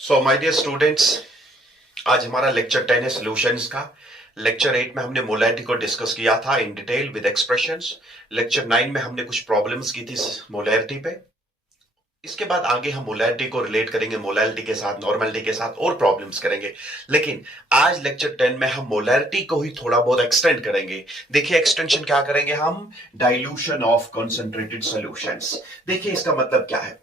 My dear students, आज हमारा lecture 10 है सॉल्यूशंस का। लेक्चर 8 में हमने मोलैरिटी को डिस्कस किया था in detail with expressions. Lecture 9 में हमने कुछ प्रॉब्लम्स की थी मोलैरिटी पे। इसके बाद आगे हम मोलैरिटी को रिलेट करेंगे मोलैलिटी के साथ, नॉर्मलिटी के साथ और प्रॉब्लम्स करेंगे। लेकिन आज लेक्चर 10 में हम मोलैरिटी को ही थोड़ा बहुत एक्सटेंड करेंगे। देखिए एक्सटेंशन क्या करेंगे हम, डाइल्यूशन ऑफ कंसंट्रेटेड सॉल्यूशंस। देखिए इसका मतलब क्या है,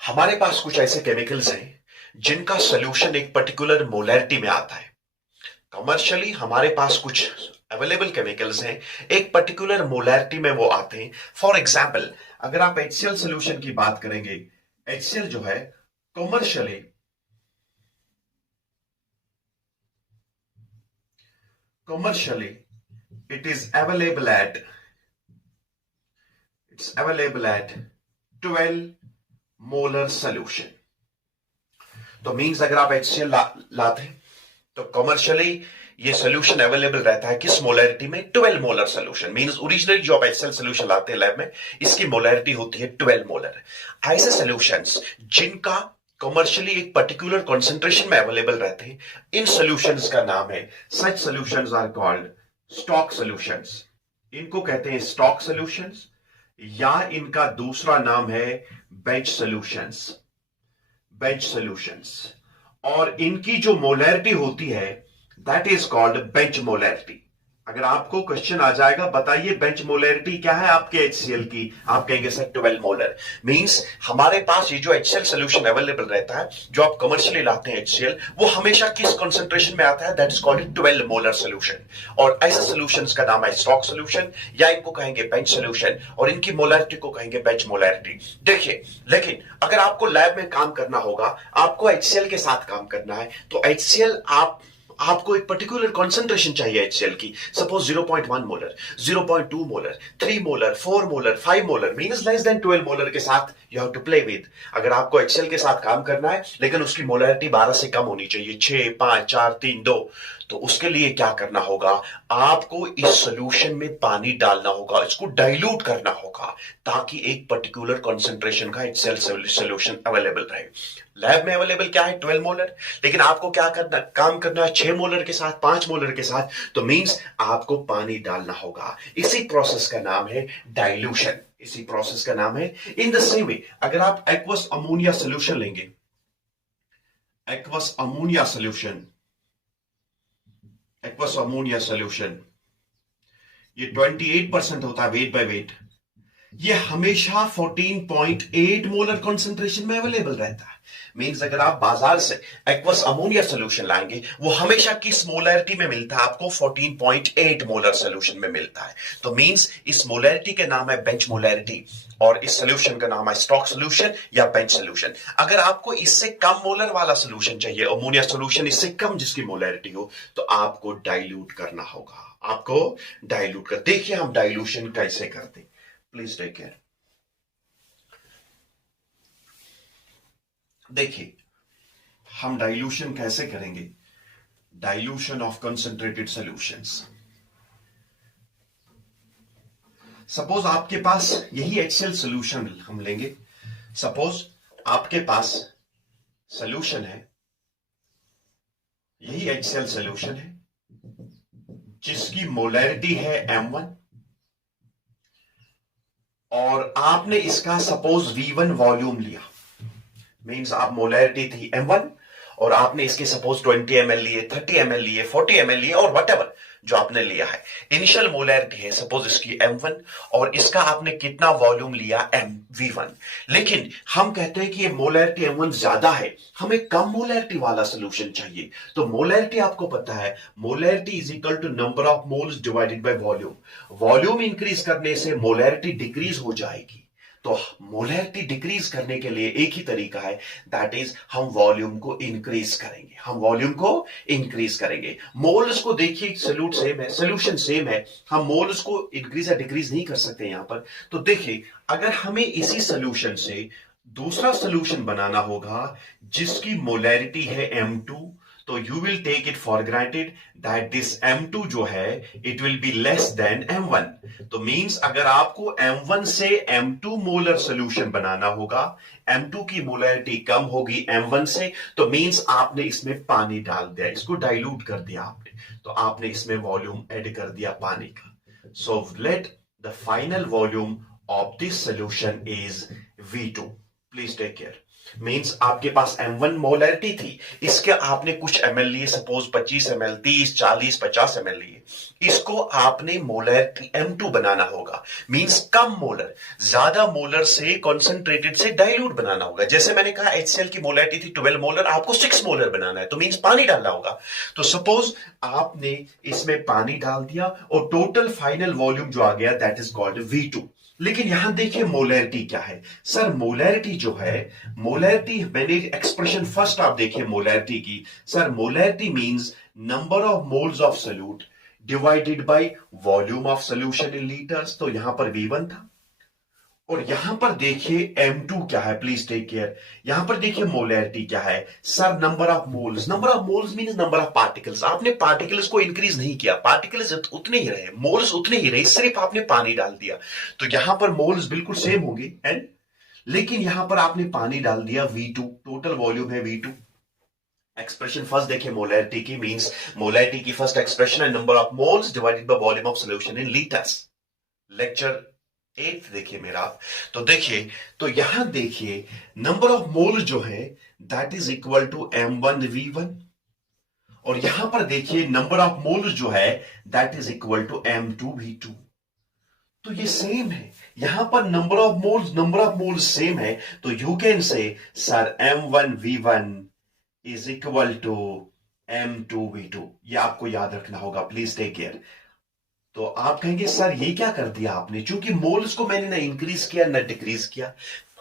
हमारे पास कुछ ऐसे केमिकल्स हैं जिनका सोल्यूशन एक पर्टिकुलर मोलैरिटी में आता है। कमर्शियली हमारे पास कुछ अवेलेबल केमिकल्स हैं, एक पर्टिकुलर मोलैरिटी में वो आते हैं। फॉर एग्जाम्पल, अगर आप HCl सोल्यूशन की बात करेंगे, HCl जो है commercially commercially it is available at 12 molar solution. तो मींस अगर आप HCl लाते हैं तो कमर्शियली ये सोल्यूशन अवेलेबल रहता है किस मोलैरिटी में, 12 मोलर सोल्यूशन। मींस ओरिजिनली जो आप HCl सोल्यूशन लाते हैं लैब में, इसकी मोलैरिटी होती है 12 मोलर। ऐसे सोल्यूशंस जिनका कमर्शियली एक पर्टिकुलर कंसंट्रेशन में अवेलेबल रहते हैं, इन सोल्यूशंस का नाम है, such solutions are called stock solutions. इनको कहते हैं स्टॉक सोल्यूशंस, या इनका दूसरा नाम है बेंच सोल्यूशंस। बेंच सोल्यूशंस, और इनकी जो मोलैरिटी होती है that is called bench molarity. अगर आपको क्वेश्चन आ जाएगा बताइए बेंच मोलैरिटी क्या है आपके HCl की, आप कहेंगे सर 12 मोलर। मींस हमारे पास ये जो HCl सोल्यूशन अवेलेबल रहता है, जो आप कमर्शियली लाते हैं HCl, वो हमेशा किस कंसंट्रेशन में आता है, that is called 12 molar solution. और ऐसे सोल्यूशंस का नाम है स्टॉक सोल्यूशन, या इनको कहेंगे बेंच सोल्यूशन, और इनकी मोलैरिटी को कहेंगे बेंच मोलैरिटी। देखिए, लेकिन अगर आपको लैब में काम करना होगा, आपको HCl के साथ काम करना है, तो HCl आपको एक पर्टिकुलर कंसंट्रेशन चाहिए HCl की। Suppose 0.1 molar, 0.2 molar, 3 molar, 4 molar, 5 molar, means less than 12 molar के साथ you have to play with. अगर आपको HCl के साथ काम करना है लेकिन उसकी मोलैरिटी 12 से कम होनी चाहिए, 6, 5, 4, 3, 2, तो उसके लिए क्या करना होगा, आपको इस सोल्यूशन में पानी डालना होगा, इसको डाइल्यूट करना होगा, ताकि एक पर्टिकुलर कंसंट्रेशन का HCl सोल्यूशन अवेलेबल रहे। लैब में अवेलेबल क्या है, 12 मोलर, लेकिन आपको क्या करना, काम करना है 6 मोलर के साथ, 5 मोलर के साथ, तो मींस आपको पानी डालना होगा। इसी प्रोसेस का नाम है डाइल्यूशन। इसी प्रोसेस का नाम है। इन द सेम वे, अगर आप एक्वस अमोनिया सोल्यूशन लेंगे, aqueous ammonia solution, aqueous ammonia solution, ये 28% होता है वेट बाय वेट, ये हमेशा 14.8 मोलर कंसंट्रेशन में अवेलेबल रहता है। मींस अगर आप बाजार से एक्वस अमोनिया सोल्यूशन लाएंगे, वो हमेशा किस मोलैरिटी में मिलता है आपको, 14.8 मोलर सोल्यूशन में मिलता है। तो मींस इस मोलैरिटी के नाम है बेंच मोलैरिटी, और इस सोल्यूशन का नाम है स्टॉक सोल्यूशन या बेंच सोल्यूशन। अगर आपको इससे कम मोलर वाला सोल्यूशन चाहिए, अमोनिया सोल्यूशन इससे कम जिसकी मोलैरिटी हो, तो आपको डाइल्यूट करना होगा। आपको डाइल्यूट कर, देखिए हम डाइल्यूशन कैसे करते हैं, प्लीज टेक केयर। देखिए हम डाइल्यूशन कैसे करेंगे, dilution of concentrated solutions. Suppose आपके पास यही HCl सॉल्यूशन हम लेंगे, सपोज आपके पास सॉल्यूशन है, यही HCl सॉल्यूशन है जिसकी मोलैरिटी है M1, और आपने इसका सपोज V1 वॉल्यूम लिया। मींस आप मोलैरिटी थी M1 और आपने इसके सपोज 20 ml लिए, 30 ml लिए, 40 ml लिए, और वट जो आपने लिया है। इनिशियल मोलैरिटी है सपोज इसकी M1, और इसका आपने कितना वॉल्यूम लिया, V1। लेकिन हम कहते हैं कि ये मोलैरिटी M1 ज्यादा है, हमें कम मोलैरिटी वाला सोल्यूशन चाहिए। तो मोलैरिटी आपको पता है, molarity is equal to number of moles divided by volume. Volume increase करने से मोलैरिटी डिक्रीज हो जाएगी। तो मोलैरिटी डिक्रीज करने के लिए एक ही तरीका है, दैट इज हम वॉल्यूम को इंक्रीज करेंगे। हम वॉल्यूम को इंक्रीज करेंगे। मोल्स को देखिए, सोल्यूट सेम है, सोल्यूशन सेम है, हम मोल्स को इंक्रीज या डिक्रीज नहीं कर सकते यहां पर। तो देखिए अगर हमें इसी सोल्यूशन से दूसरा सोल्यूशन बनाना होगा जिसकी मोलैरिटी है M2, तो you will take it for granted that this M2 जो है it will be less than M1। तो मींस अगर आपको M1 से M2 मोलर सोल्यूशन बनाना होगा, M2 की मोलरिटी कम होगी M1 से, तो मींस आपने इसमें पानी डाल दिया, इसको डाइल्यूट कर दिया आपने, तो आपने इसमें वॉल्यूम ऐड कर दिया पानी का। So let the final volume of this solution is V2। Please take care. Means आपके पास M1 मोलरिटी थी, इसके आपने कुछ ml लिए, सपोज 25 ml, 30, 40, 50 ml लिए, इसको आपने मोलरिटी M2 बनाना होगा। मींस कम मोलर, ज्यादा मोलर से कॉन्सेंट्रेटेड से डाइल्यूट बनाना होगा। जैसे मैंने कहा HCl की मोलरिटी थी 12 मोलर, आपको 6 मोलर बनाना है, तो मींस पानी डालना होगा। तो सपोज आपने इसमें पानी डाल दिया और टोटल फाइनल वॉल्यूम जो आ गया दैट इज कॉल्ड V2। लेकिन यहां देखिए मोलैरिटी क्या है सर। मोलैरिटी जो है, मोलैरिटी मैंने एक्सप्रेशन फर्स्ट आप देखिए मोलैरिटी की sir. Molarity means number of moles of solute divided by volume of solution in litres. तो यहां पर V1 था और यहां पर देखिए M2 क्या है, प्लीज टेक केयर। यहां पर देखिए मोलैरिटी क्या है sir, number of moles. Number of moles means number of particles. आपने पार्टिकल्स को इंक्रीज नहीं किया, पार्टिकल्स उतने ही रहे, मोल्स उतने ही रहे, सिर्फ आपने पानी डाल दिया। तो यहां पर मोल्स बिल्कुल सेम होंगे एंड, लेकिन यहां पर आपने पानी डाल दिया V2, टोटल वॉल्यूम है V2। एक्सप्रेशन फर्स्ट देखिए मोलैरिटी की, मींस मोलैरिटी की फर्स्ट एक्सप्रेशन है number of moles divided by volume of solution in litres. Lecture 8 देखिए मेरा। तो देखिए, तो यहां देखिए नंबर ऑफ मोल जो है that is equal to M1V1 और यहां पर देखिए नंबर ऑफ मोल जो है that is equal to M2V2। तो ये सेम है, यहां पर नंबर ऑफ मोल्स सेम है, तो you can say sir M1V1 is equal to M2V2। ये आपको याद रखना होगा, प्लीज टेक केयर। तो आप कहेंगे सर ये क्या कर दिया आपने, क्योंकि मोल्स को मैंने ना इंक्रीज किया ना डिक्रीज किया।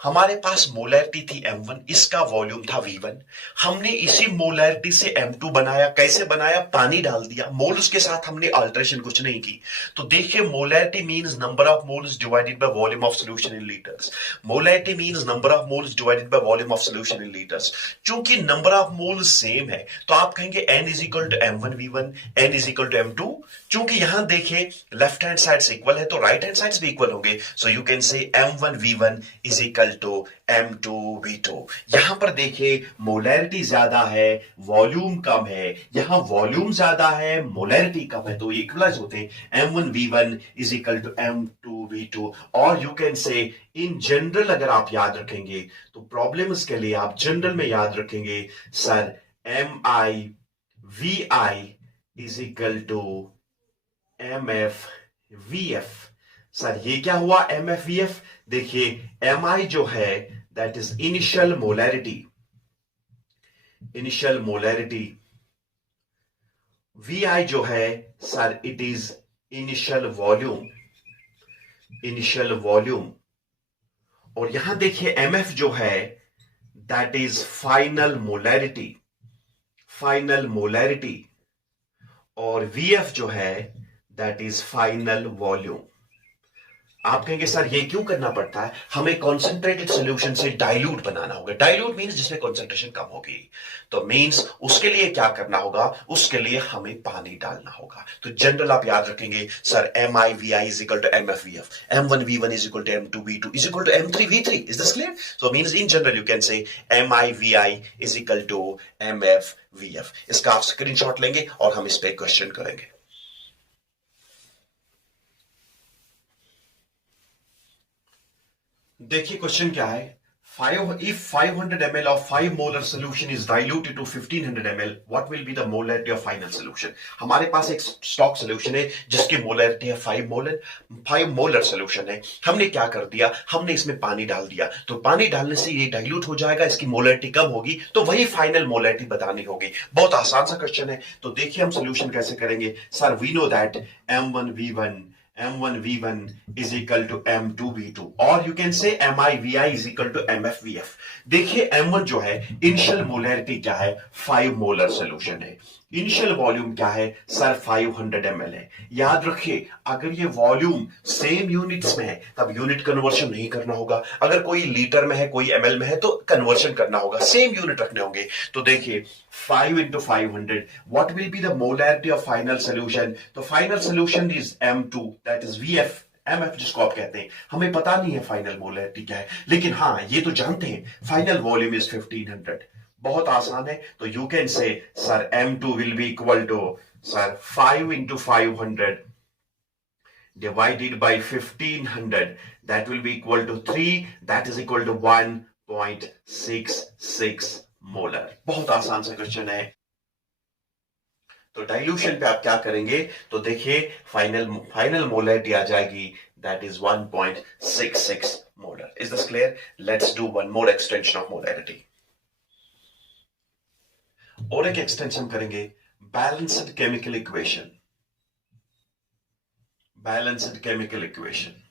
हमारे पास मोलैरिटी थी M1, इसका वॉल्यूम था V1, हमने इसी मोलैरिटी से M2 बनाया। कैसे बनाया, पानी डाल दिया, मोल्स के साथ हमने अल्टरेशन कुछ नहीं की। तो देखिए molarity means number of moles divided by volume of solution in litres. Molarity means number of moles divided by volume of solution in litres. चूंकि नंबर ऑफ मोल्स सेम है तो आप कहेंगे N is equal to M1V1, N is equal to M2। चूंकि यहां देखिए left hand side equal है तो राइट हैंड साइड भी इक्वल होंगे, सो यू कैन से M1V1 is equal to M2V2। यहां पर देखिए मोलैरिटी ज्यादा है, वॉल्यूम कम है, यहां वॉल्यूम ज्यादा है, मोलैरिटी कम है, तो ये इक्वलाइज होते हैं। M1V1 is equal to M2V2। और यू कैन से इन जनरल अगर आप याद रखेंगे तो प्रॉब्लम्स के लिए आप जनरल में याद रखेंगे sir MIVI is equal to MFVF। Sir ये क्या हुआ MFVF, देखिए MI जो है that is initial molarity, VI जो है sir it is initial volume, और यहां देखिए MF जो है दैट इज फाइनल मोलैरिटी, और VF जो है दैट इज फाइनल वॉल्यूम। आप कहेंगे सर ये क्यों करना पड़ता है, हमें कॉन्सेंट्रेटेड सॉल्यूशन से डाइल्यूट बनाना होगा। डाइल्यूट मींस जिसमें कॉन्सेंट्रेशन कम होगी, तो मींस उसके लिए क्या करना होगा, उसके लिए हमें पानी डालना होगा। तो जनरल आप याद रखेंगे sir MIVI is equal to MFVF, M1V1 is equal to M2V2 is equal to M3V3। Is this clear? So means in general you can say MIVI is equal to MFVF। इसका आप screenshot लेंगे और हम इस पे question करेंगे। देखिए question क्या है, if 500 ml of 5 molar solution is diluted to 1500 ml, what will be the molarity of final solution? हमारे पास एक स्टॉक सोल्यूशन है जिसकी मोलरिटी है 5 मोलर सोल्यूशन है। हमने क्या कर दिया, हमने इसमें पानी डाल दिया, तो पानी डालने से ये डाइल्यूट हो जाएगा, इसकी मोलरिटी कम होगी, तो वही फाइनल मोलरिटी बतानी होगी। बहुत आसान सा क्वेश्चन है। तो देखिए हम सोल्यूशन कैसे करेंगे sir, we know that M1V1 is equal to M2V2 और you can say MIVI is equal to MFVF। देखिए M1 जो है इनिशियल मोलैरिटी क्या है, 5 मोलर सोल्यूशन है, इनिशियल वॉल्यूम क्या है सर 500 ml है। याद रखिए अगर ये वॉल्यूम सेम यूनिट्स में है तब यूनिट कन्वर्शन नहीं करना होगा, अगर कोई लीटर में है कोई ml में है तो कन्वर्शन करना होगा, सेम यूनिट रखने होंगे। तो देखिए 5 into 500 what will be the molarity of final solution? तो final solution is M2 that is VF MF जिसको आप कहते हैं। हमें पता नहीं है फाइनल मोलैरिटी क्या है, लेकिन हाँ ये तो जानते हैं फाइनल वॉल्यूम इज 1500। बहुत आसान है, तो you can say sir M2 will be equal to sir 5 into 500 divided by 1500 that will be equal to 3 that is equal to 1.66 molar. बहुत आसान सा क्वेश्चन है। तो डाइल्यूशन पे आप क्या करेंगे, तो देखिए फाइनल मोलैरिटी आ जाएगी that is 1.66 molar. Is this clear? Let's do one more extension of molarity. और एक एक्सटेंशन करेंगे balanced chemical equation. Balanced chemical equation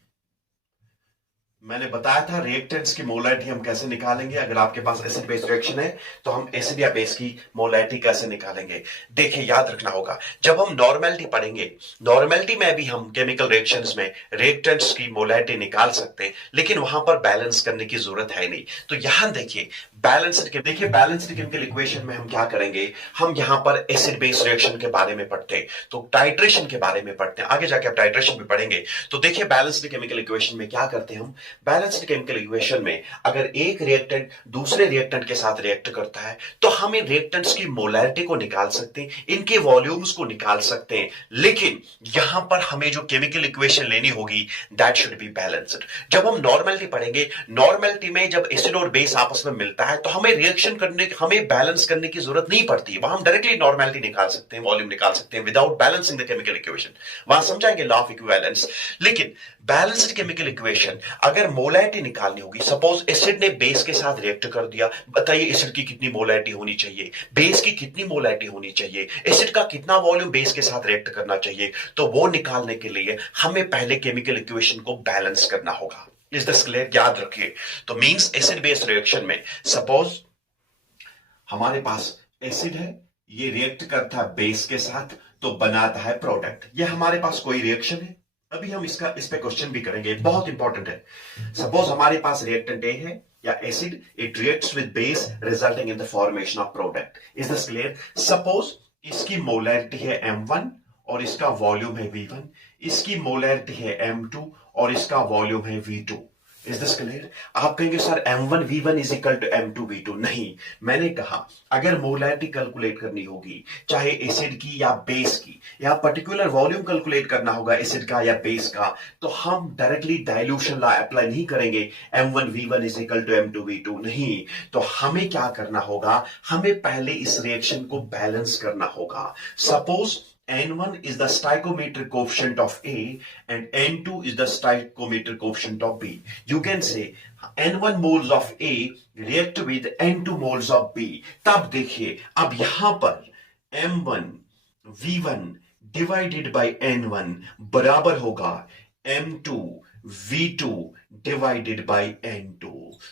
मैंने बताया था रिएक्टेंट्स की मोलैरिटी हम कैसे निकालेंगे। अगर आपके पास एसिड बेस रिएक्शन है तो हम एसिड या बेस की मोलैरिटी कैसे निकालेंगे। देखिए याद रखना होगा जब हम नॉर्मेलिटी पढ़ेंगे, नॉर्मेलिटी में भी हम केमिकल रिएक्शंस में रिएक्टेंट्स की मोलैरिटी निकाल सकते हैं, लेकिन वहां पर बैलेंस करने की जरूरत है नहीं। तो यहां देखिए बैलेंस्ड केमिकल इक्वेशन में हम क्या करेंगे, हम यहां पर एसिड बेस रिएक्शन के बारे में पढ़ते हैं, तो टाइट्रेशन के बारे में पढ़ते हैं। आगे जाके आप टाइट्रेशन भी पढ़ेंगे। तो देखिए बैलेंस्ड केमिकल इक्वेशन में क्या करते हैं हम, बैलेंस्ड केमिकल इक्वेशन में अगर एक रिएक्टेंट दूसरे रिएक्टेंट के साथ रिएक्ट करता है तो हम इन रिएक्टेंट्स की मोलैरिटी को निकाल सकते हैं, इनके वॉल्यूम्स को निकाल सकते हैं, लेकिन यहां पर हमें जो केमिकल इक्वेशन लेनी होगी दैट शुड बी बैलेंस्ड। जब हम नॉर्मेलिटी पढ़ेंगे, नॉर्मेलिटी में जब एसिड और बेस आपस में मिलता है तो हमें रिएक्शन करने, हमें बैलेंस करने की जरूरत नहीं पड़ती, वहां हम डायरेक्टली नॉर्मेलिटी निकाल सकते हैं, वॉल्यूम निकाल सकते हैं without balancing the chemical equation. वहां समझाएंगे लॉ ऑफ इक्विवेलेंस। लेकिन बैलेंस्ड केमिकल इक्वेशन अगर मोलैरिटी निकालनी होगी, सपोज एसिड ने बेस के साथ रिएक्ट कर दिया, बताइए एसिड की कितनी मोलैरिटी होनी चाहिए, बेस की कितनी मोलैरिटी होनी चाहिए, एसिड का कितना वॉल्यूम बेस के साथ रिएक्ट करना चाहिए, तो वो निकालने के लिए हमें पहले केमिकल इक्वेशन को बैलेंस करना होगा। Is this clear? याद रखिए। तो मींस एसिड बेस रिएक्शन में सपोज हमारे पास एसिड है, ये रिएक्ट करता है बेस के साथ तो बनाता है प्रोडक्ट। ये हमारे पास कोई रिएक्शन है, अभी हम इस पे क्वेश्चन भी करेंगे, बहुत इंपॉर्टेंट है। सपोज हमारे पास रिएक्टेंट ए है या acid, it reacts with base resulting in the formation of product. Is this clear? Suppose इसकी मोलैरिटी है M1 और इसका वॉल्यूम है V1, इसकी मोलैरिटी है M2 और इसका वॉल्यूम है V2। Is this clear? आप कहेंगे sir M1 V1 is equal to M2 V2। नहीं, मैंने कहा अगर मोलैरिटी कैलकुलेट करनी होगी चाहे एसिड की या बेस की, या पर्टिकुलर वॉल्यूम कैलकुलेट करना होगा एसिड का या बेस का, तो हम डायरेक्टली डाइल्यूशन लॉ अप्लाई नहीं करेंगे M1 V1 is equal to M2 V2। नहीं, तो हमें क्या करना होगा, हमें पहले इस रिएक्शन को बैलेंस करना होगा। Suppose N1 is the stoichiometric coefficient of A and N2 is the stoichiometric coefficient of B. You can say N1 moles of A react with N2 moles of B. तब देखिए अब यहां पर M1 V1 divided by N1 बराबर होगा M2 V2 divided by N2।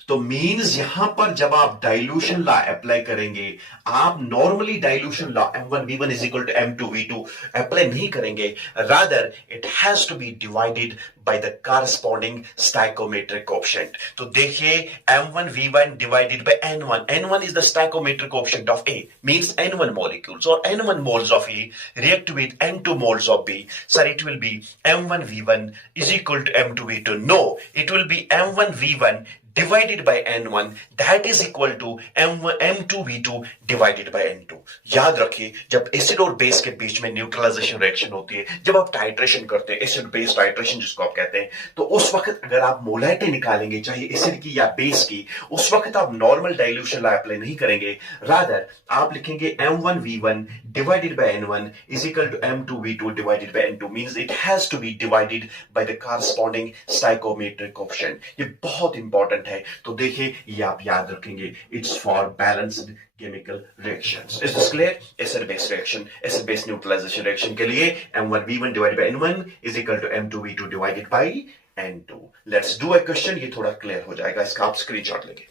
तो means यहां पर जब आप डाइल्यूशन लॉ अप्लाई करेंगे, आप normally dilution law M1 V1 is equal to M2 V2 apply नहीं करेंगे, rather it has to be divided by the corresponding stoichiometric coefficient। तो देखिए M1 V1 divided by N1, N1 is the stoichiometric coefficient of A, means N1 molecules or N1 moles of A react with N2 moles of B. Sir, it will be M1 V1 is equal to M2 V2. No, it will be M1 V1 divided by N1 that is equal to M2 V2 divided by N2। याद रखिए जब acid और base के बीच में neutralisation reaction होती है, जब आप टाइट्रेशन करते हैं, एसिड बेस टाइट्रेशन जिसको आप कहते हैं, तो उस वक्त अगर आप मोलैरिटी निकालेंगे चाहे एसिड की या बेस की, उस वक्त आप नॉर्मल डाइल्यूशन लॉ अप्लाई नहीं करेंगे, रादर आप लिखेंगे M1 V1 divided by N1 is equal to M2 V2 divided by N2, means it has to be divided by the corresponding stoichiometric coefficient। ये बहुत इंपॉर्टेंट है, तो देखिए ये आप याद रखेंगे, it's for balanced chemical reactions. Is this clear? Acid base reaction, acid base neutralisation reaction के लिए M1 V1 divided by N1 is equal to M2 V2 divided by N2। Let's do a question, ये थोड़ा clear हो जाएगा, इसका आप screenshot लेंगे।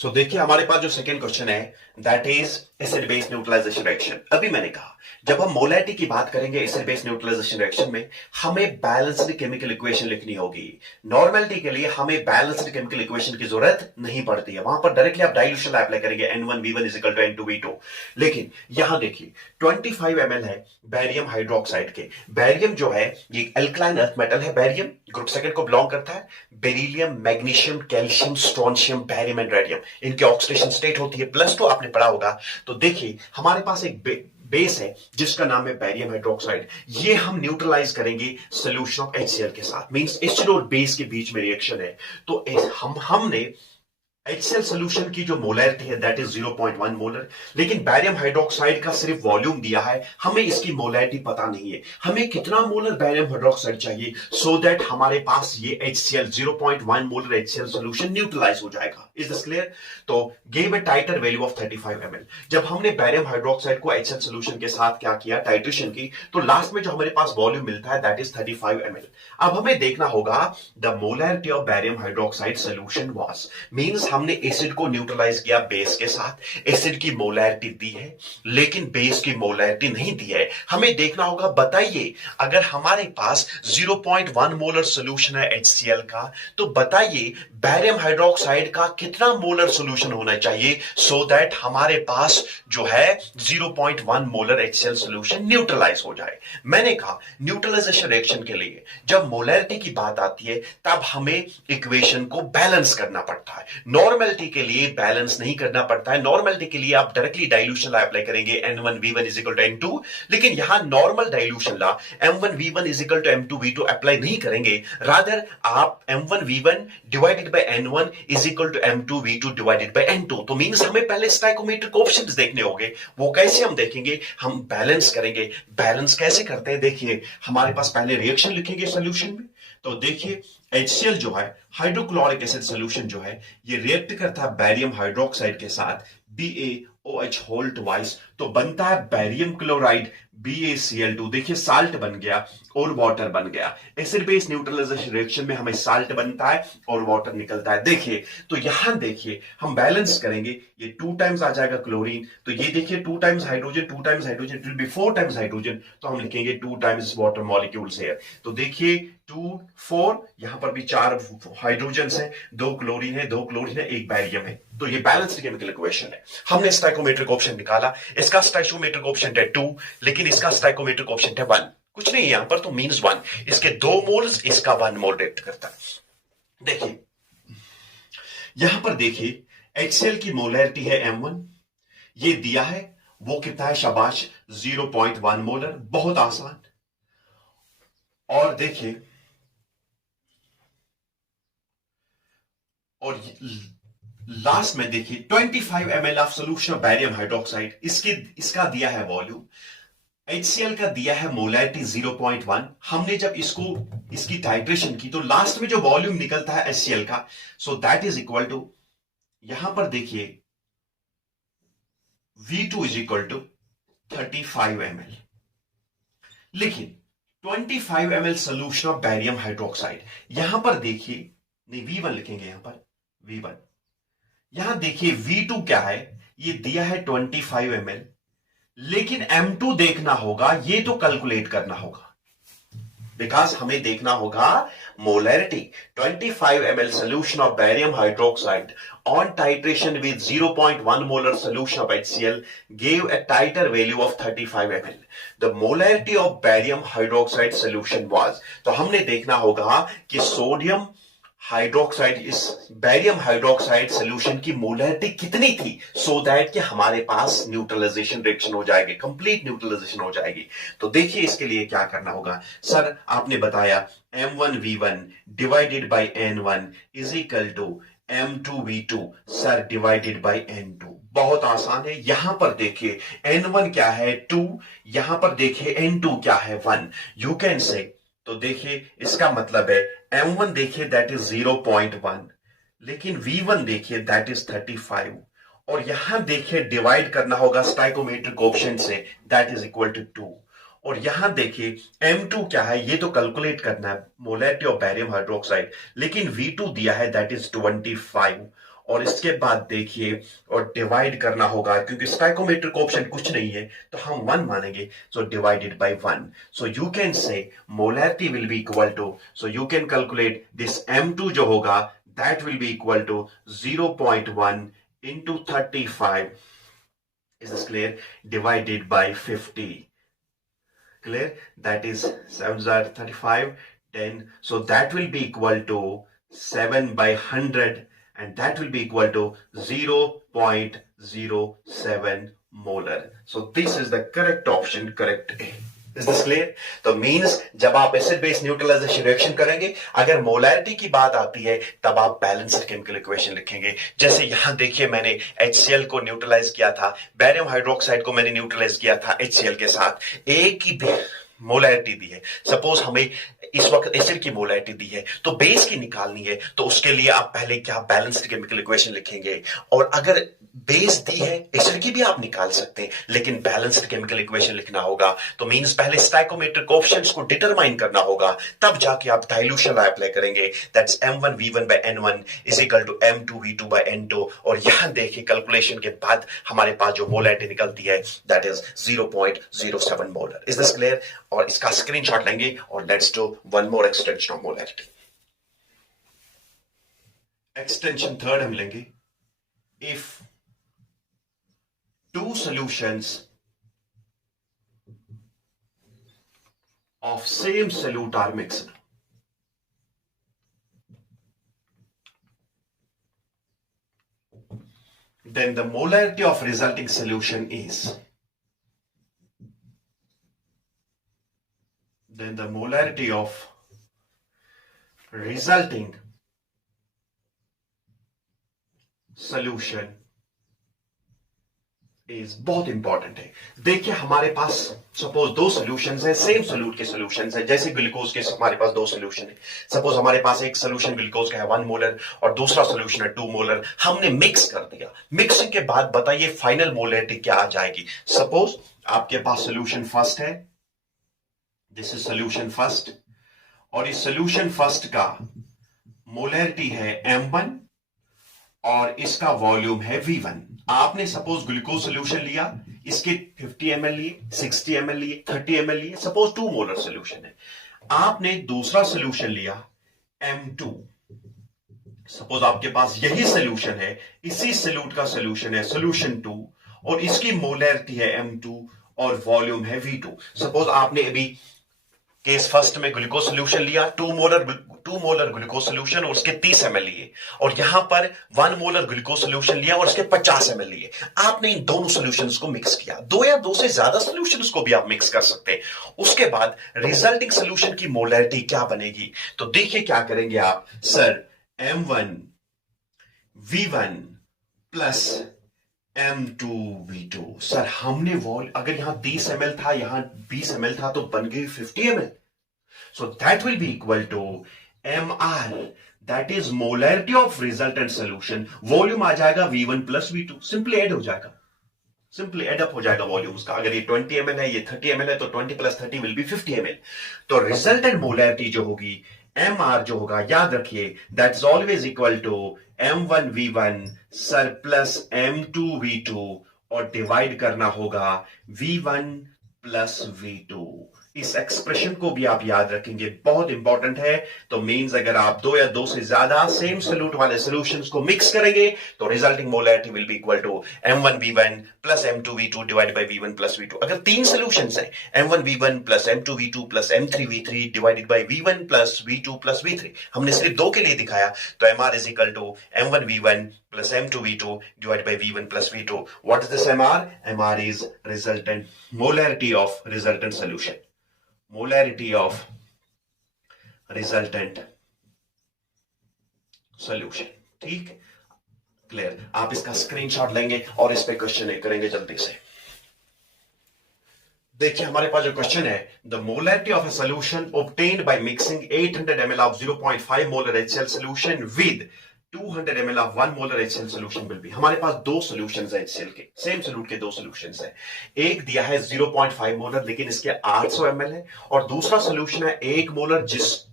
सो देखिए हमारे पास जो सेकंड क्वेश्चन है that is acid base neutralisation reaction. अभी मैंने कहा जब हम मोलैरिटी की बात करेंगे एसिड बेस न्यूट्रलाइजेशन रिएक्शन में हमें बैलेंस्ड केमिकल इक्वेशन लिखनी होगी। नॉर्मलिटी के लिए हमें बैलेंस्ड केमिकल इक्वेशन की जरूरत नहीं पड़ती है, वहां पर डायरेक्टली आप डाइल्यूशन अप्लाई करेंगे N1V1 N2V2। लेकिन यहां देखिए 25 ml है बैरियम हाइड्रोक्साइड के। बैरियम जो है ये एल्कलाइन अर्थ मेटल है, बैरियम ग्रुप सेकंड को बिलोंग करता है। Beryllium, magnesium, calcium, strontium, barium and radium इनकी ऑक्सीडेशन स्टेट होती है। प्लस 2 आपने पढ़ा होगा। तो देखिए हमारे पास एक बेस है जिसका नाम है बैरियम हाइड्रोक्साइड। ये हम न्यूट्रलाइज करेंगे सॉल्यूशन ऑफ HCl के साथ, मींस एसिड और बेस के बीच में रिएक्शन है। तो हमने HCl सॉल्यूशन की जो मोलैरिटी है दैट इज 0.1 मोलर, लेकिन बैरियम हाइड्रोक्साइड का सिर्फ वॉल्यूम दिया है, हमें इसकी मोलैरिटी पता नहीं है। हमें कितना मोलर बैरियम हाइड्रोक्साइड चाहिए सो दैट हमारे पास ये HCl 0.1 molar HCl solution neutralize हो जाएगा। Is this clear? तो give a titre value of 35 ml। जब हमने बैरियम हाइड्रोक्साइड को HCl सॉल्यूशन के साथ क्या किया, टाइट्रेशन की, तो लास्ट में जो हमारे पास वॉल्यूम मिलता है दैट इज 35 ml। अब हमें देखना होगा the molarity of barium hydroxide solution was, means हमने एसिड को न्यूट्रलाइज किया बेस के साथ, एसिड की मोलैरिटी दी है लेकिन बेस की मोलैरिटी नहीं दी है। हमें देखना होगा, बताइए अगर हमारे पास 0.1 मोलर सॉल्यूशन है HCl का, तो बताइए बैरियम हाइड्रोक्साइड का कितना मोलर सॉल्यूशन होना चाहिए सो दैट हमारे पास जो है 0.1 मोलर HCl सॉल्यूशन न्यूट्रलाइज हो जाए। मैंने कहा न्यूट्रलाइजेशन रिएक्शन के लिए जब मोलैरिटी की बात आती है तब हमें इक्वेशन को बैलेंस करना पड़ता है। नॉर्मलिटी के लिए बैलेंस नहीं करना पड़ता है। नॉर्मलिटी के लिए आप डायरेक्टली डाइल्यूशन ला अप्लाई करेंगे N1V1 N2, लेकिन यहां नॉर्मल डाइल्यूशन ला M1V1 M2V2 अप्लाई नहीं करेंगे, रादर आप M1V1 divided by N1 M2V2 divided by N2। तो मींस हमें पहले स्टोइकोमेट्रिक ऑप्शंस देखने होंगे। वो कैसे हम देखेंगे, हम बैलेंस करेंगे। बैलेंस कैसे करते हैं, देखिए हमारे पास पहले रिएक्शन लिखेंगे सॉल्यूशन में। तो देखिए HCl जो है हाइड्रोक्लोरिक एसिड सॉल्यूशन जो है ये रिएक्ट करता है बैरियम हाइड्रोक्साइड के साथ BaOH होल ट्वाइस, तो बनता है बैरियम क्लोराइड BaCl2। देखिए साल्ट बन गया और वाटर बन गया। एसिड बेस न्यूट्रलाइजेशन रिएक्शन में हमें साल्ट बनता है और वाटर निकलता है। देखिए तो यहां देखिए हम बैलेंस करेंगे, ये 2 टाइम्स आ जाएगा क्लोरीन, तो ये देखिए 2 times hydrogen, 2 times hydrogen, it will B 4 times hydrogen, तो हम लिखेंगे 2 टाइम्स वाटर मॉलिक्यूल्स हियर। तो देखिए 2 4, यहां पर भी 4 हाइड्रोजन है, 2 क्लोरीन है, 2 क्लोरीन है, 1 बैरियम है। तो ये बैलेंस्ड केमिकल इक्वेशन है। हमने स्टोइकोमेट्रिक ऑप्शन निकाला, इसका स्टोइकोमेट्रिक ऑप्शन है 2, लेकिन इसका स्टोइकोमेट्रिक ऑप्शन है 1। कुछ नहीं यहां पर, तो मींस 1। इसके 2 मोल्स, इसका 1 मोल रिएक्ट करता है। देखिए यहां पर देखिए HCl की मोलैरिटी है M1, ये दिया है, वो कितना है, शाबाश 0.1 मोलर, बहुत आसान। और देखिए और लास्ट में देखिए 25 ml of solution of barium hydroxide, इसका दिया है वॉल्यूम। HCl का दिया है मोलैरिटी 0.1। हमने जब इसकी टाइट्रेशन की तो लास्ट में जो वॉल्यूम निकलता है HCl का, so that is equal to, यहां पर देखिए V2 is equal to 35 ml। लेकिन 25 ml solution of barium hydroxide, यहां पर देखिए, नहीं V1 लिखेंगे यहां पर, V1। यहां देखिए V2 क्या है, ये दिया है 25 ml, लेकिन M2 देखना होगा, ये तो कैलकुलेट करना होगा, बिकॉज हमें देखना होगा molarity. 25 ml solution of barium hydroxide on titration with 0.1 molar solution of HCl gave a titer value of 35 ml. The molarity of barium hydroxide solution was, तो हमने देखना होगा कि सोडियम हाइड्रोक्साइड, इस बैरियम हाइड्रोक्साइड सॉल्यूशन की molarity कितनी थी, so that कि हमारे पास न्यूट्रलाइजेशन रिएक्शन हो जाएगी, कंप्लीट न्यूट्रलाइजेशन हो जाएगी। तो देखिए इसके लिए क्या करना होगा। सर आपने बताया M1V1 divided by N1 is equal to M2V2 sir divided by N2। बहुत आसान है। यहां पर देखिए N1 क्या है 2, यहां पर देखिए N2 क्या है 1। यू कैन से, तो देखिए इसका मतलब है M1 देखिए दैट इज 0.1, लेकिन V1 देखिए दैट इज 35, और यहां देखिए डिवाइड करना होगा स्टोइकोमेट्रिक ऑप्शन से, दैट इज इक्वल टू 2। और यहां देखिए M2 क्या है, ये तो कैलकुलेट करना है, मोलैरिटी ऑफ बैरियम हाइड्रोक्साइड, लेकिन V2 दिया है दैट इज 25, और इसके बाद देखिए और डिवाइड करना होगा, क्योंकि स्टैकोमेट्रिक ऑप्शन कुछ नहीं है तो हम 1 मानेंगे, so divided by 1. So you can say molarity will be equal to, so you can calculate this M2 जो होगा that will be equal to 0.1 into 35, is this clear, divided by 50. Clear? That is 7s are 35, 10. So that will be equal to 7 by 100, and that will be equal to 0.07 molar. So this is the correct option, correct A. Is this clear? तो means जब आप acid base neutralisation reaction करेंगे, अगर molarity की बात आती है तब आप बैलेंस्ड केमिकल इक्वेशन लिखेंगे. जैसे यहां देखिए मैंने HCl को न्यूट्रलाइज किया था, बैरियम हाइड्रोक्साइड को मैंने न्यूट्रलाइज किया था HCl के साथ. एक ही मोलैरिटी दी है. सपोज हमें इस वक्त एसिड की मोलैरिटी दी है तो बेस की निकालनी है, तो उसके लिए आप पहले क्या बैलेंस्ड केमिकल इक्वेशन लिखेंगे. और अगर बेस दी है एसिड की भी आप निकाल सकते हैं, लेकिन बैलेंस्ड केमिकल इक्वेशन लिखना होगा. तो मींस पहले स्टैकोमेट्रिक कोएफिशिएंट्स को डिटरमाइन करना होगा, तब जाके आप डाइल्यूशन लॉ अप्लाई करेंगे. That's M1V1 by N1 is equal to M2V2 by N2. और यहां देखिए कैलकुलेशन के बाद हमारे पास जो मोलैरिटी निकलती है that is 0.07 molar. Is this clear? और इसका स्क्रीनशॉट लेंगे और let's do one more extension of molarity. Extension third हम लेंगे. If two solutions of same solute are mixed, then the molarity of resulting solution is, then the molarity of resulting solution is बहुत important है. देखिए हमारे पास suppose दो solutions हैं, same solute के solutions हैं. जैसे ग्लूकोज के हमारे पास दो सॉल्यूशन है. सपोज हमारे पास एक सॉल्यूशन ग्लूकोज का है 1 मोलर और दूसरा सॉल्यूशन है 2 मोलर. हमने मिक्स कर दिया. मिक्सिंग के बाद बताइए फाइनल मोलैरिटी क्या आ जाएगी. सपोज आपके पास सॉल्यूशन फर्स्ट है, दिस इज सॉल्यूशन फर्स्ट, और इस सॉल्यूशन फर्स्ट का मोलैरिटी है M1 और इसका वॉल्यूम है V1. आपने सपोज ग्लूकोज सोल्यूशन लिया, इसके 50 ml लिए, 60 ml लिए, 30 ml लिए, सपोज 2 मोलर सोल्यूशन है. आपने दूसरा सोल्यूशन लिया M2, सपोज आपके पास यही सोल्यूशन है, इसी सोल्यूट का सोल्यूशन है सोल्यूशन 2, और इसकी मोलैरिटी है M2 और वॉल्यूम है V2. सपोज आपने अभी केस फर्स्ट में ग्लूकोज सोल्यूशन लिया, 2 मोलर ग्लूकोज सोल्यूशन और उसके 30 ml लिए, और यहां पर 1 मोलर ग्लूकोज सोल्यूशन लिया और उसके 50 ml लिए. आपने इन दोनों सोल्यूशंस को मिक्स किया. दो या दो से ज्यादा सोल्यूशंस को भी आप मिक्स कर सकते हैं. उसके बाद रिजल्टिंग सोल्यूशन की मोलैरिटी क्या बनेगी. तो देखिए क्या करेंगे आप. Sir M1 V1 plus M2V2. Sir हमने अगर यहां 30 ml था, यहां 20 ml था, तो बन गई 50 ml. So that will be equal to MR, that is molarity of resultant solution. Volume आ जाएगा V1 plus V2. Simply add हो जाएगा, सिंपली एड अप हो जाएगा वॉल्यूम्स का. अगर ये 20 ml है, ये 30 ml है, तो 20 प्लस 30 विल बी 50 ml. तो रिजल्टेंट मोलैरिटी जो होगी MR जो होगा, याद रखिए, that is always equal to M1V1 sir plus M2V2 और डिवाइड करना होगा V1 प्लस V2. इस एक्सप्रेशन को भी आप याद रखेंगे, बहुत इंपॉर्टेंट है. तो मींस अगर आप दो या दो से ज्यादा सेम सोल्यूट वाले सॉल्यूशंस को मिक्स करेंगे तो resulting molarity will be equal to M1V1 plus M2V2 divided by V1 plus V2. अगर तीन सॉल्यूशंस हैं, M1V1 plus M2V2 plus M3V3 divided by V1 plus V2 plus V3, हमने सिर्फ दो के लिए दिखाया, तो MR is equal to M1V1 plus M2V2 divided by V1 plus V2. What is this MR? MR is resultant molarity of resultant solution. Molarity of resultant solution. ठीक, clear. आप इसका स्क्रीनशॉट लेंगे और इस पे क्वेश्चन करेंगे जल्दी से. देखिए हमारे पास जो क्वेश्चन है, the molarity of a solution obtained by mixing 800 ml of 0.5 molar HCl solution with 200 ml of 1 molar HCl solution will be. हमारे पास दो सॉल्यूशंस हैं HCl के, सेम सोल्यूट के दो सॉल्यूशंस हैं. एक दिया है 0.5 मोलर लेकिन इसके 800 ml है, और दूसरा सॉल्यूशन है 1 मोलर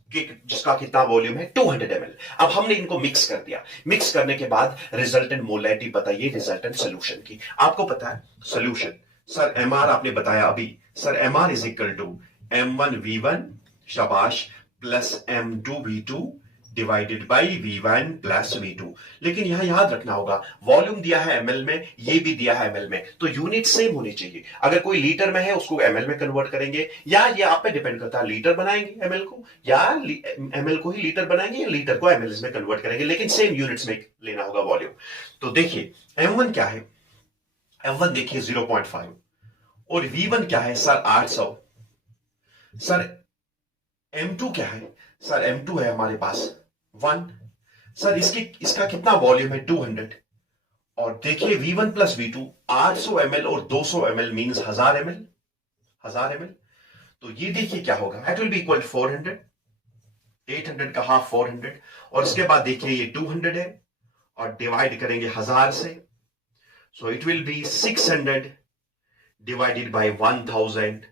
जिसका कितना वॉल्यूम है 200 ml। अब हमने इनको मिक्स कर दिया, मिक्स करने के बाद रिजल्टेंट मोलैरिटी बताइए रिजल्टेंट सोल्यूशन की। आपको पता है सोल्यूशन, सर एमआर आपने बताया अभी, sir MR is equal to M1V1 शाबाश plus M2V2 divided by V1 plus V2। लेकिन यहां याद रखना होगा वॉल्यूम दिया है ml में, ये भी दिया है ml में, तो यूनिट सेम होनी चाहिए। अगर कोई लीटर में है उसको ml में कन्वर्ट करेंगे, या ये आप पे डिपेंड करता है लीटर बनाएंगे ml को, या ml को ही लीटर बनाएंगे, या लीटर को ml में कन्वर्ट करेंगे, लेकिन सेम यूनिट्स में लेना होगा वॉल्यूम। तो देखिए M1 क्या है, M1 देखिए 0.5, और V1 क्या है सर 800। सर M2 क्या है, सर M2 है हमारे पास 1। सर इसका कितना वॉल्यूम है 200। और देखिए V1 प्लस V2 800 ml और 200 ml मींस 1000 ml, 1000 ml। तो ये देखिए क्या होगा, दैट विल बी इक्वल 400, 800 का हाफ 400, और इसके बाद देखिए ये 200 है और डिवाइड करेंगे 1000 से, सो it will B 600 divided by 1000,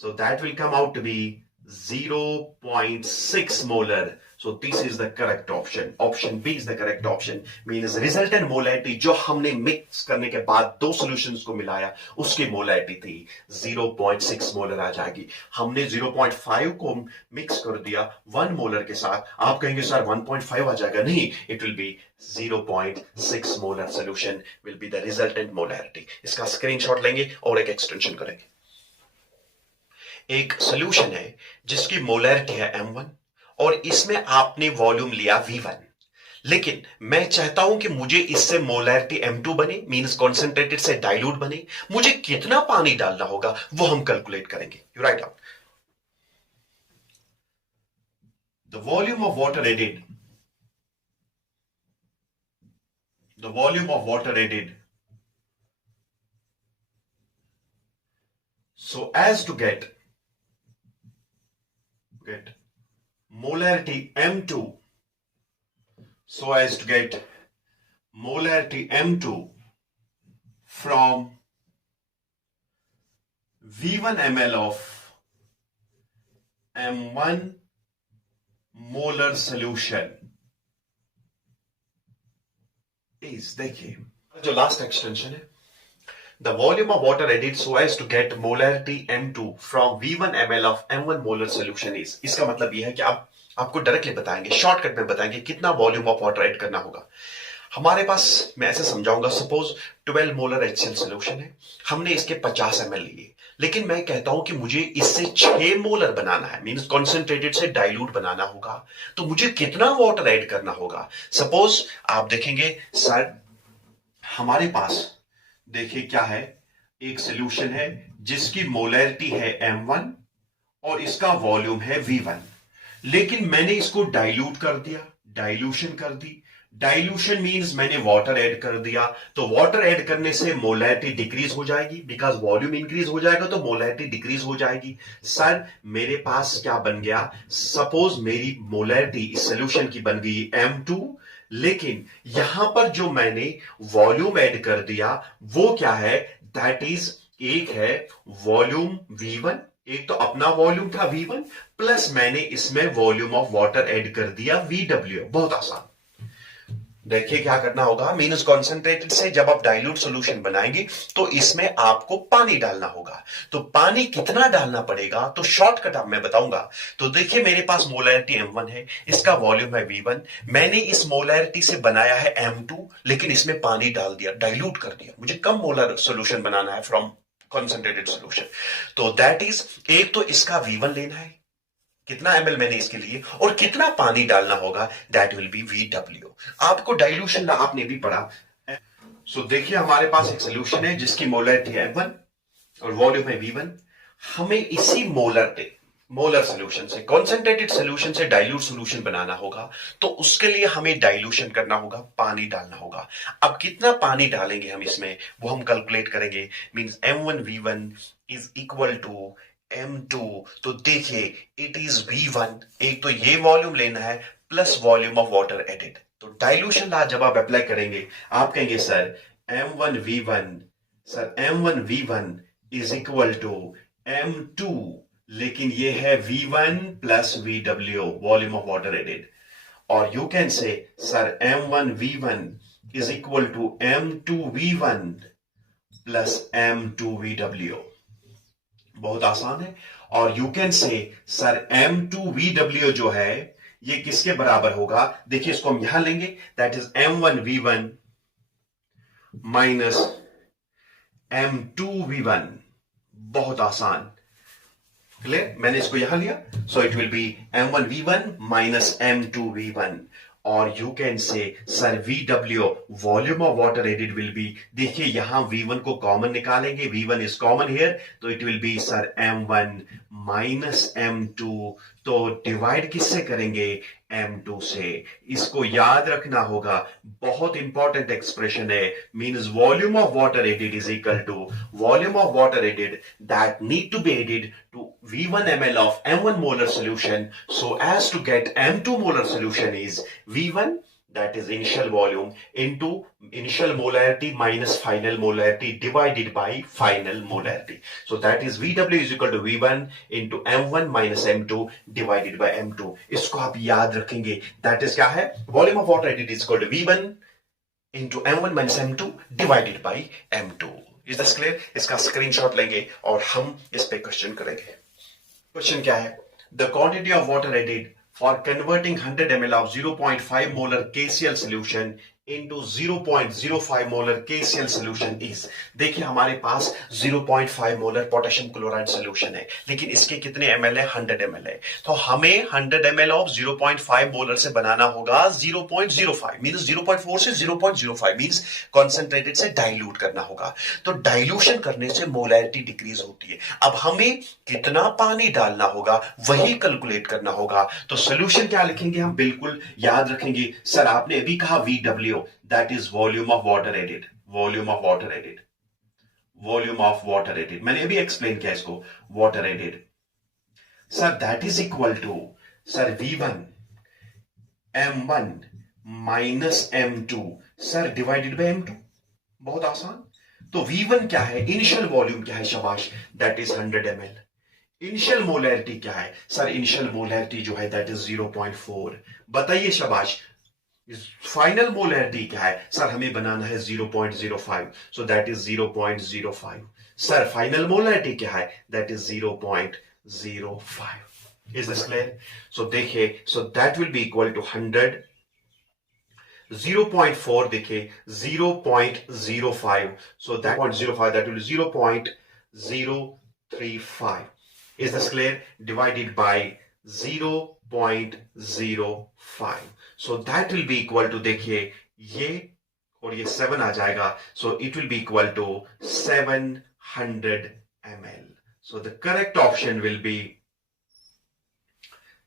so that will come out to be 0.6 molar. So this is the correct option, option B is the correct option, means resultant molarity जो हमने मिक्स करने के बाद दो सॉल्यूशंस को मिलाया उसकी मोलैरिटी थी 0.6 मोलर आ जाएगी। हमने 0.5 को मिक्स कर दिया 1 मोलर के साथ, आप कहेंगे सर 1.5 आ जाएगा, नहीं, it will B 0.6 molar solution will be the resultant molarity. इसका स्क्रीनशॉट लेंगे और एक एक्सटेंशन करेंगे। एक सॉल्यूशन है जिसकी मोलैरिटी है M1 और इसमें आपने वॉल्यूम लिया V1, लेकिन मैं चाहता हूं कि मुझे इससे मोलैरिटी M2 बने, मींस कॉन्सेंट्रेटेड से डाइल्यूट बने, मुझे कितना पानी डालना होगा वो हम कैलकुलेट करेंगे। You write down the volume of water added, the volume of water added, so as to get molarity M2, so as to get molarity M2 from V1 ml of M1 molar solution is, देखिए जो last extension है, the volume of water added so as to get molarity M2 from V1 ml of M1 molar solution is, इसका मतलब यह है कि आप आपको डायरेक्टली बताएंगे, शॉर्टकट में बताएंगे कितना वॉल्यूम ऑफ वाटर ऐड करना होगा। हमारे पास मैं ऐसे समझाऊंगा, सपोज 12 मोलर HCl सोल्यूशन है, हमने इसके 50 ml लिए, लेकिन मैं कहता हूं कि मुझे इससे 6 मोलर बनाना है, मींस कॉन्सेंट्रेटेड से डाइल्यूट बनाना होगा, तो मुझे कितना वाटर ऐड करना होगा। सपोज आप देखेंगे सर हमारे पास देखिए क्या है, एक सोल्यूशन है जिसकी मोलैरिटी है M1 और इसका वॉल्यूम है V1, लेकिन मैंने इसको डाइल्यूट कर दिया, डाइल्यूशन कर दी। डाइल्यूशन मींस मैंने वाटर ऐड कर दिया, तो वाटर ऐड करने से मोलैरिटी डिक्रीज हो जाएगी, बिकॉज वॉल्यूम इंक्रीज हो जाएगा तो मोलैरिटी डिक्रीज हो जाएगी। सर मेरे पास क्या बन गया, सपोज मेरी मोलैरिटी इस सोल्यूशन की बन गई M2, लेकिन यहां पर जो मैंने वॉल्यूम ऐड कर दिया वो क्या है, दैट इज एक है वॉल्यूम V1, एक तो अपना वॉल्यूम था V1 प्लस मैंने इसमें वॉल्यूम ऑफ वाटर ऐड कर दिया VW। बहुत आसान, देखिए क्या करना होगा, मींस कॉन्सेंट्रेटेड से जब आप डाइल्यूट सॉल्यूशन बनाएंगे तो इसमें आपको पानी डालना होगा, तो पानी कितना डालना पड़ेगा तो शॉर्टकट अब मैं बताऊंगा। तो देखिए मेरे पास मोलैरिटी M1 है, इसका वॉल्यूम है V1, मैंने इस मोलैरिटी से बनाया है M2, लेकिन इसमें पानी डाल दिया, डाइल्यूट कर दिया, मुझे कम मोलर सॉल्यूशन बनाना है फ्रॉम कॉन्सेंट्रेटेड सॉल्यूशन। तो दैट इज, एक तो इसका V1 लेना है, कितना ml मैंने इसके लिए, और कितना पानी डालना होगा, दैट विल बी VW। आपको डाइल्यूशन आपने भी पढ़ा। सो देखिए हमारे पास एक सोल्यूशन है जिसकी मोलैरिटी है M1 और वॉल्यूम है V1, हमें इसी मोलर सोल्यूशन से, कॉन्सेंट्रेटेड सोल्यूशन से डाइल्यूट सोल्यूशन बनाना होगा, तो उसके लिए हमें डाइल्यूशन करना होगा, पानी डालना होगा। अब कितना पानी डालेंगे हम इसमें वो हम कैलकुलेट करेंगे, means M1V1 is equal to M2, तो देखिए इट इज V1, एक तो ये वॉल्यूम लेना है plus volume of water added, तो डाइल्यूशन लॉ जब आप अप्लाई करेंगे आप कहेंगे sir M1V1 is equal to M2 लेकिन ये है V1 plus VW, volume of water added. और you can say sir M1V1 is equal to M2V1 plus M2VW। बहुत आसान है। और you can say sir M2VW जो है ये किसके बराबर होगा? देखिए इसको हम यहां लेंगे, that is M1V1 minus M2V1। बहुत आसान, क्लियर? मैंने इसको यहां लिया, so it will be M1V1 minus M2V1। और you can say sir VW, volume of water added, will be, देखिए यहां V1 को कॉमन निकालेंगे, V1 इज कॉमन हियर, तो it will be sir M1 minus M2। तो divide किससे करेंगे? M2 से। इसको याद रखना होगा, बहुत इंपॉर्टेंट एक्सप्रेशन है। Means volume of water added is equal to volume of water added that need to be added to V1 ml of M1 molar solution, so as to get M2 molar solution is V1, that is initial volume, into initial molarity minus final molarity divided by final molarity. So that is VW is equal to V1 into M1 minus M2 divided by M2. इसको आप याद रखेंगे, that is क्या है? Volume of water is equal to V1 into M1 minus M2 divided by M2. Is this clear? इसका screenshot लेंगे और हम इस पे क्वेश्चन करेंगे। क्वेश्चन क्या है? The quantity of water added for converting 100 ml ऑफ 0.5 molar KCl solution into 0.05 molar KCl solution is. देखिए हमारे पास 0.5 मोलर पोटेशियम क्लोराइड सोल्यूशन है, लेकिन इसके कितने ml है? 100 ml है। तो हमें 100 ml ऑफ 0.5 मोलर से बनाना होगा 0.05, मींस 0.4 से 0.05, मींस कॉन्सेंट्रेटेड से डाइल्यूट करना होगा। तो डाइल्यूशन करने से मोलैरिटी डिक्रीज होती है। अब हमें कितना पानी डालना होगा वही कैलकुलेट करना होगा। तो सोल्यूशन क्या लिखेंगे हम? बिल्कुल याद रखेंगे, सर आपने अभी कहा VW, that is volume of water added, volume of water added, volume of water added, मैंने अभी एक्सप्लेन किया इसको, water added, sir that is equal to sir V1 M1 minus M2 sir divided bye M2। बहुत आसान। तो V1 क्या है? Initial volume क्या है? शाबाश, that is 100 ml। Initial molarity क्या है? सर इनिशियल मोलैरिटी जो है दैट इज 0.4। बताइए शाबाश, फाइनल मोलैरिटी क्या है? सर हमें बनाना है 0.05, so that is 0.05। Sir final molarity क्या है? That is 0.05। Is this clear? So देखिए, so that will be equal to 100, 0.4 देखिए 0.05, so that 0.05 that will be 0.035. Is this clear? Divided by 0.05, so that will be equal to, देखिए ये और ये 7 आ जाएगा, so it will be equal to 700 ml. So the correct option will be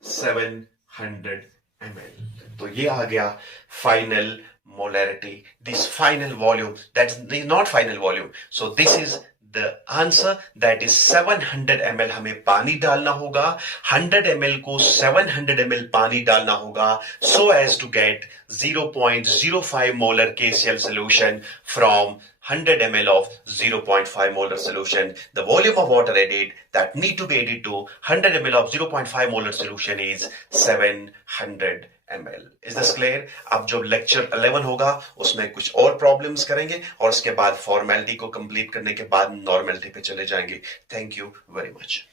700 ml. तो ये आ गया final molarity, this final volume, that is not final volume, so this is the answer, that is 700 ml हमें पानी डालना होगा। 100 ml को 700 ml पानी डालना होगा, so as to get 0.05 molar KCl solution from 100 ml of 0.5 molar solution. The volume of water added that need to be added to 100 ml of 0.5 molar solution is 700 ml. Is this clear? अब जब lecture 11 होगा उसमें कुछ और problems करेंगे और उसके बाद फॉर्मेलिटी को कंप्लीट करने के बाद नॉर्मलिटी पे चले जाएंगे। Thank you very much.